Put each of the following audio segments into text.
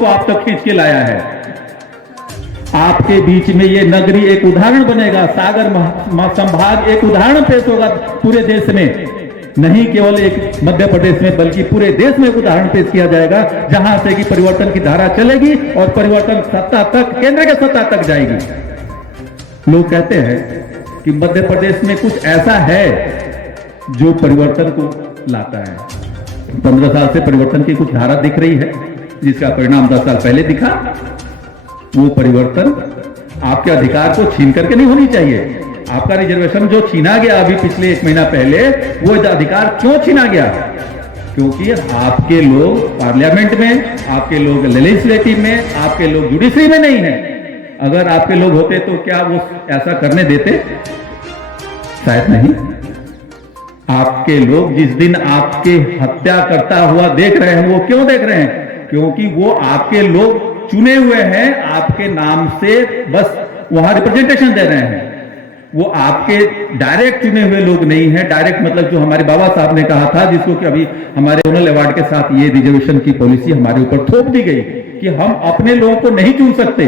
को आप तक खींच के लाया है। आपके बीच में ये नगरी एक उदाहरण बनेगा, सागर संभाग एक उदाहरण पेश होगा पूरे देश में, नहीं केवल एक मध्य प्रदेश में बल्कि पूरे देश में एक उदाहरण पेश किया जाएगा, जहां से कि परिवर्तन की धारा चलेगी और परिवर्तन सत्ता तक, केंद्र के सत्ता तक जाएगी। लोग कहते हैं कि मध्य प्रदेश में कुछ ऐसा है जो परिवर्तन को लाता है। 15 साल से परिवर्तन की कुछ धारा दिख रही है, जिसका परिणाम 10 साल पहले दिखा। वो परिवर्तन आपके अधिकार को छीन करके नहीं होनी चाहिए। आपका रिजर्वेशन जो छीना गया अभी पिछले 1 महीना पहले, वो अधिकार क्यों छीना गया? क्योंकि आपके लोग पार्लियामेंट में, आपके लोग लेजिस्लेटिव में, आपके लोग जुडिशरी में नहीं है। अगर आपके लोग होते तो क्या वो ऐसा करने देते? शायद नहीं। आपके लोग जिस दिन आपके हत्या करता हुआ देख रहे हैं, वो क्यों देख रहे हैं? क्योंकि वो आपके लोग चुने हुए हैं, आपके नाम से बस वहां रिप्रेजेंटेशन दे रहे हैं। वो आपके डायरेक्ट चुने हुए लोग नहीं है। डायरेक्ट मतलब जो हमारे बाबा साहब ने कहा था, जिसको कि अभी हमारे ओनल अवार्ड के साथ ये रिजर्वेशन की पॉलिसी हमारे ऊपर थोप दी गई कि हम अपने लोगों को नहीं चुन सकते,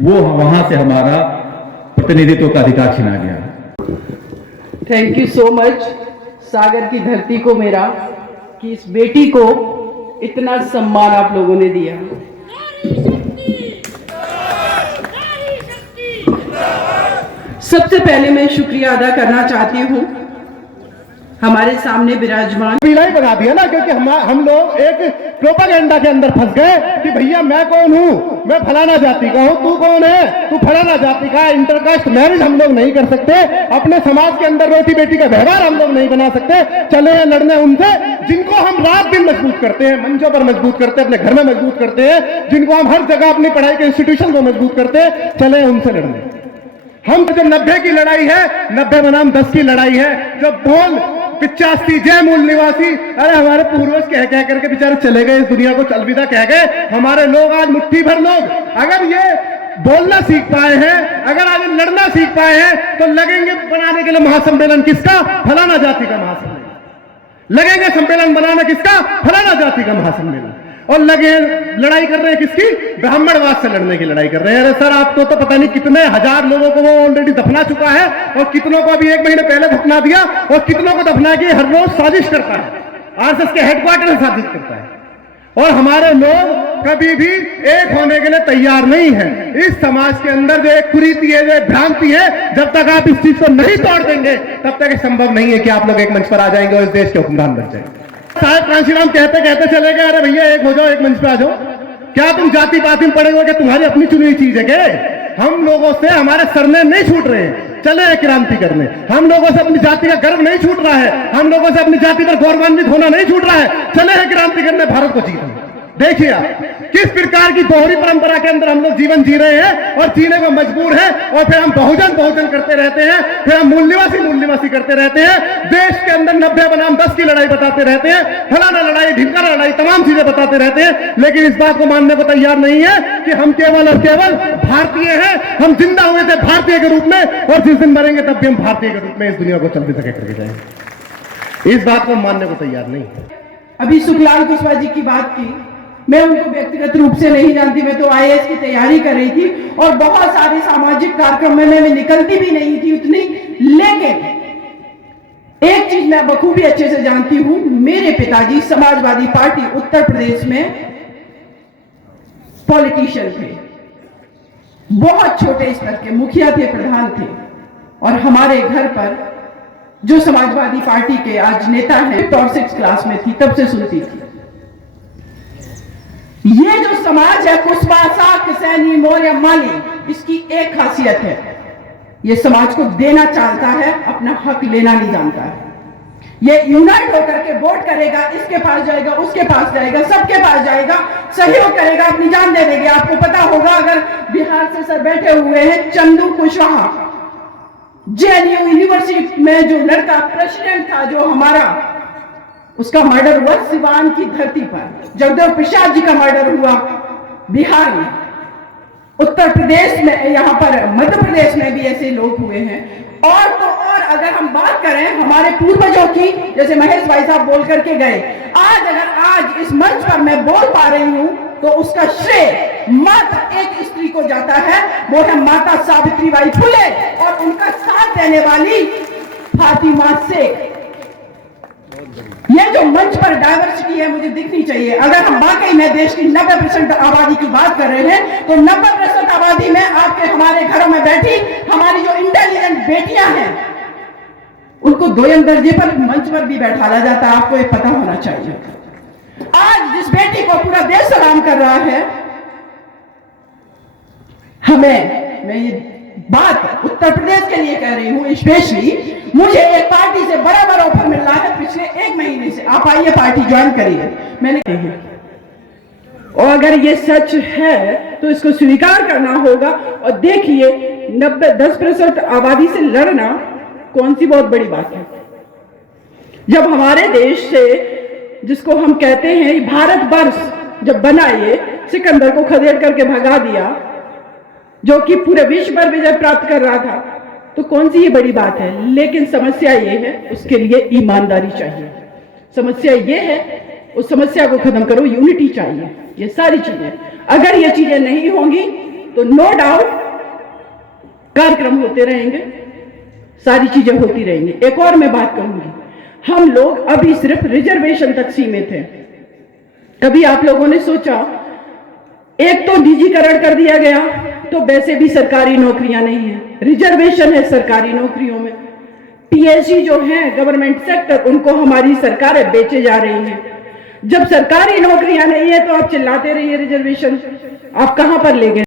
वो वहां से हमारा प्रतिनिधित्व का अधिकार छीना गया। थैंक यू सो मच सागर की धरती को मेरा, कि इस बेटी को इतना सम्मान आप लोगों ने दिया। सबसे पहले मैं शुक्रिया अदा करना चाहती हूँ हमारे सामने विराजमान। विलाई बना दिया ना, क्योंकि हम लोग एक प्रोपेगेंडा के अंदर फंस गए कि भैया मैं कौन हूँ, मैं फलाना जाति का हूँ, तू कौन है, तू फलाना जाति का। इंटरकास्ट मैरिज हम लोग नहीं कर सकते, अपने समाज के अंदर रोटी बेटी का व्यवहार हम लोग नहीं बना सकते। चले हैं लड़ने उनसे जिनको हम रात दिन मजबूत करते हैं, मंचों पर मजबूत करते हैं, अपने घर में मजबूत करते हैं, जिनको हम हर जगह अपनी पढ़ाई के इंस्टीट्यूशन को मजबूत करते हैं। चले उनसे लड़ने। हम जो 90 की लड़ाई है, 90 बनाम 10 की लड़ाई है, जो बोल 85 जय मूल निवासी, अरे हमारे पूर्वज कह कह करके बेचारे चले गए, इस दुनिया को अलविदा कह गए। हमारे लोग आज मुट्ठी भर लोग अगर ये बोलना सीख पाए हैं, अगर आज लड़ना सीख पाए हैं, तो लगेंगे बनाने के लिए महासम्मेलन किसका? फलाना जाति का महासम्मेलन। लगेंगे सम्मेलन बनाना किसका? फलाना जाति का महासम्मेलन। और लगे लड़ाई कर रहे हैं किसकी? ब्राह्मणवाद से लड़ने की लड़ाई कर रहे हैं। अरे सर, आपको तो पता नहीं कितने हजार लोगों को वो ऑलरेडी दफना चुका है, और कितनों को अभी 1 महीने पहले दफना दिया, और कितनों को दफना के हर रोज साजिश करता है, आरएसएस के हेडक्वार्टर से साजिश करता है। और हमारे लोग कभी भी एक होने के लिए तैयार नहीं है। इस समाज के अंदर जो एक कुरीति है, जो एक भ्रांति है, जब तक आप इस चीज को नहीं तोड़ देंगे, तब तक संभव नहीं है कि आप लोग एक मंच पर आ जाएंगे और इस देश के हुक्मरान बन जाएंगे। साहब कांशीराम कहते कहते चले गए, अरे भैया एक हो जाओ, एक मंच पे आ जाओ। क्या तुम जाति पाति में पड़े हो कि तुम्हारी अपनी चुनी हुई चीज है क्या? हम लोगों से हमारे सरने नहीं छूट रहे हैं, चले हैं क्रांति करने। हम लोगों से अपनी जाति का गर्व नहीं छूट रहा है, हम लोगों से अपनी जाति पर गौरवान्वित होना नहीं छूट रहा है, चले हैं क्रांति करने, भारत को जीतना। देखिए आप किस प्रकार की दोहरी परंपरा के अंदर हम लोग जीवन जी रहे हैं और जीने को मजबूर हैं, और फिर हम बहुजन करते रहते हैं, फिर हम मूल निवासी करते रहते हैं। देश के अंदर 90 बनाम 10 की लड़ाई बताते रहते हैं, फलाना लड़ाई, ढिमका लड़ाई, तमाम चीजें बताते रहते हैं, लेकिन इस बात को मानने को तैयार नहीं है कि हम केवल और केवल भारतीय हैं। हम जिंदा हुए थे भारतीय के रूप में, और जिस दिन मरेंगे तब भी हम भारतीय के रूप में इस दुनिया को चलते सके करके जाएंगे। इस बात को मानने को तैयार नहीं है। अभी सुखलाल कुशवाहा जी की बात की, मैं उनको व्यक्तिगत रूप से नहीं जानती, मैं तो आईएएस की तैयारी कर रही थी और बहुत सारे सामाजिक कार्यक्रम में मैं निकलती भी नहीं थी उतनी, लेकिन एक चीज मैं बखूबी अच्छे से जानती हूं, मेरे पिताजी समाजवादी पार्टी उत्तर प्रदेश में पॉलिटिशियन थे, बहुत छोटे स्तर के मुखिया थे, प्रधान थे, और हमारे घर पर जो समाजवादी पार्टी के आज नेता हैं, 5th और 6th क्लास में थी, तब से सुनती थी। ये जो समाज है कुशवाहा, साख, सैनी, मौर्य, माली, इसकी एक खासियत है, ये समाज को देना चाहता है, अपना हक लेना नहीं जानता है। ये यूनाइट होकर के वोट करेगा, इसके पास जाएगा, उसके पास जाएगा, सबके पास जाएगा, सहयोग करेगा, अपनी जान दे देगा। आपको पता होगा, अगर बिहार से सर बैठे हुए हैं चंदू कुशवाहा, जेएनयू यूनिवर्सिटी में जो लड़का प्रेसिडेंट था, जो हमारा, उसका मर्डर हुआ सिवान की धरती पर। जगदेव प्रसाद जी का मर्डर हुआ बिहार में। उत्तर प्रदेश में, यहाँ पर मध्य प्रदेश में भी ऐसे लोग हुए हैं। और तो और अगर हम बात करें हमारे पूर्वजों की, जैसे महेश भाई साहब बोल करके गए, आज अगर आज इस मंच पर मैं बोल पा रही हूँ, तो उसका श्रेय मात्र एक स्त्री को जाता है, वो है माता सावित्रीबाई फुले और उनका साथ देने वाली फातिमा शेख। ये जो मंच पर डायवर्सिटी है मुझे दिखनी चाहिए। अगर हम वाकई में देश की 90% आबादी की बात कर रहे हैं तो 90% आबादी में आपके हमारे घरों में बैठी हमारी जो इंटेलिजेंट बेटियां हैं उनको दोयम दर्जे पर मंच पर भी बैठाया जाता है। आपको ये पता होना चाहिए। आज जिस बेटी को पूरा देश सलाम कर रहा है, मैं ये बात उत्तर प्रदेश के लिए कह रही हूं स्पेशली, मुझे एक पार्टी से बड़ा ऑफर मिल रहा है पिछले 1 महीने से, आप आइए पार्टी ज्वाइन करिए। मैंने कही और अगर ये सच है तो इसको स्वीकार करना होगा। और देखिए 10% आबादी से लड़ना कौन सी बहुत बड़ी बात है। जब हमारे देश से, जिसको हम कहते हैं भारतवर्ष जब बना, ये सिकंदर को खदेड़ करके भगा दिया जो कि पूरे विश्व पर विजय प्राप्त कर रहा था, तो कौन सी ये बड़ी बात है। लेकिन समस्या ये है, उसके लिए ईमानदारी चाहिए। समस्या ये है, उस समस्या को खत्म करो, यूनिटी चाहिए। ये सारी चीजें, अगर ये चीजें नहीं होंगी तो नो डाउट कार्यक्रम होते रहेंगे, सारी चीजें होती रहेंगी। एक और मैं बात कहूंगी, हम लोग अभी सिर्फ रिजर्वेशन तक सीमित हैं। कभी आप लोगों ने सोचा, एक तो निजीकरण कर दिया गया, तो वैसे भी सरकारी नौकरियां नहीं है, रिजर्वेशन है सरकारी नौकरियों में। पीएससी जो है गवर्नमेंट सेक्टर, उनको हमारी सरकारें बेचे जा रही हैं। जब सरकारी नौकरियां नहीं है तो आप चिल्लाते रहिए रिजर्वेशन, आप कहां पर ले गए।